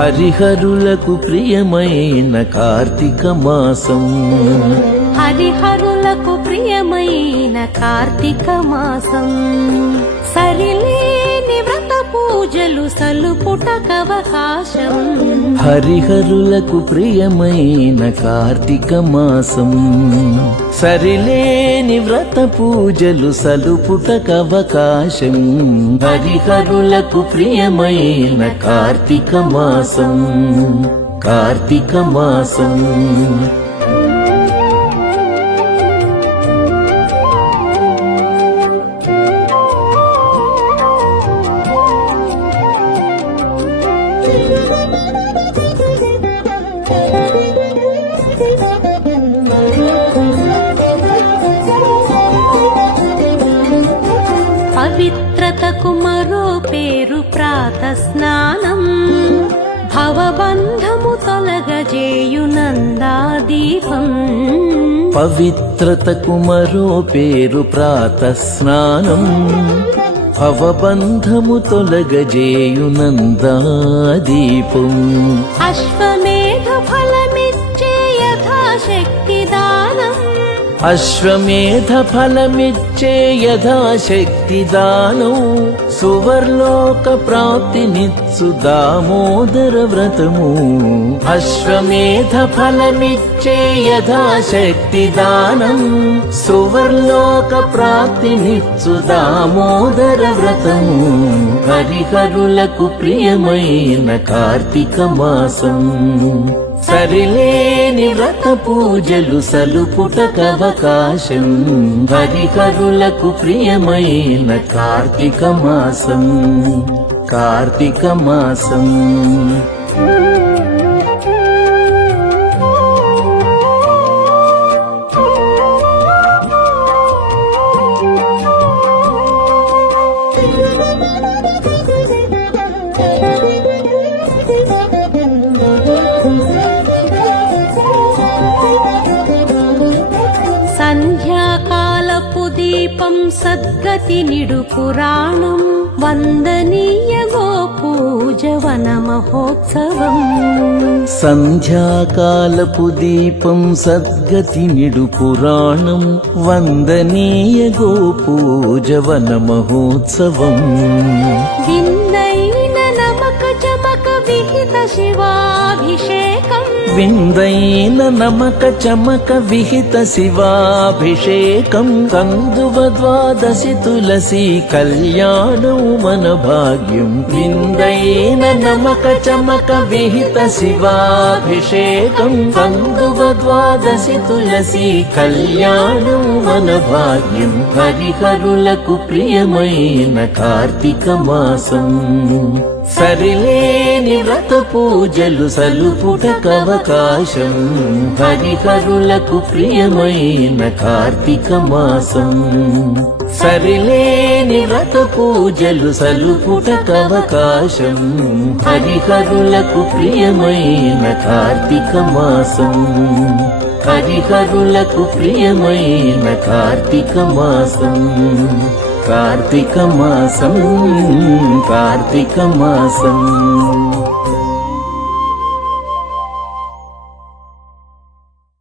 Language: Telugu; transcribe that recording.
హరిహరులకు ప్రియమైన కార్తీక మాసం, హరిహరులకు ప్రియమైన కార్తీక మాసం, సరిలేని వ్రత పూజలు సలుపుటకవకాశం. హరిహరులకు ప్రియమైన కార్తీక మాసం, సరిలేని వ్రత పూజలు సలుపుటకవకాశం. హరిహరులకు ప్రియమైన కార్తీక మాసం, కార్తీక మాసం. పవిత్రతకు మరో పేరు ప్రాత స్నానం, భవబంధము తొలగజేయు నందాదీపం. పవిత్రతకు మరో పేరు ప్రాత స్నానం, భవబంధము తొలగజేయు నందాదీపం. అశ్వమేధ ఫలమిచ్చే యథాశక్తి దానం, అశ్వమేధ ఫలమిచ్చే యథాశక్తి దానం. సువర్లోక ప్రాప్తినిచ్చు దామోదర వ్రతము. అశ్వమేధ ఫలమిచ్చే యథాశక్తి దానం, సువర్లోక ప్రాప్తినిచ్చు దామోదర వ్రతము. హరిహరులకు ప్రియమైన కార్తీక మాసం, సరిలేని వ్రత పూజలు సలుపుటకవకాశం. హరిహరులకు ప్రియమైన కార్తీక మాసం, కార్తీక మాసం. సంధ్యాకాలపు దీపం సద్గతి నిడు పురాణం, వందనీయ గోపూజవన మహోత్సవం. సంధ్యాకాలపు దీపం సద్గతి నిడు పురాణం, వందనీయ గోపూజవన మహోత్సవం. విందైన నమక చమక విహిత శివాభిషేకం, విందైన నమక చమక విహిత శివాభిషేకం. కందువ ద్వాదశి తులసి కళ్యాణం మన భాగ్యం. విందైన నమక చమక విహిత శివాభిషేకం. కందువ ద్వాదశి తులసి కళ్యాణం మన భాగ్యం. హరిహరులకు ప్రియమైన కార్తీక మాసం, సరిలేని వ్రత పూజలు సలుపుటకవకాశం. హరిహరులకు ప్రియమైన కార్తీక మాసం, సరిలేని వ్రత పూజలు సలుపుటకవకాశం. హరిహరులకు ప్రియమైన కార్తీక మాసం, హరిహరులకు ప్రియమైన కార్తీక మాసం, కార్తీక మాసం, కార్తీక మాసం.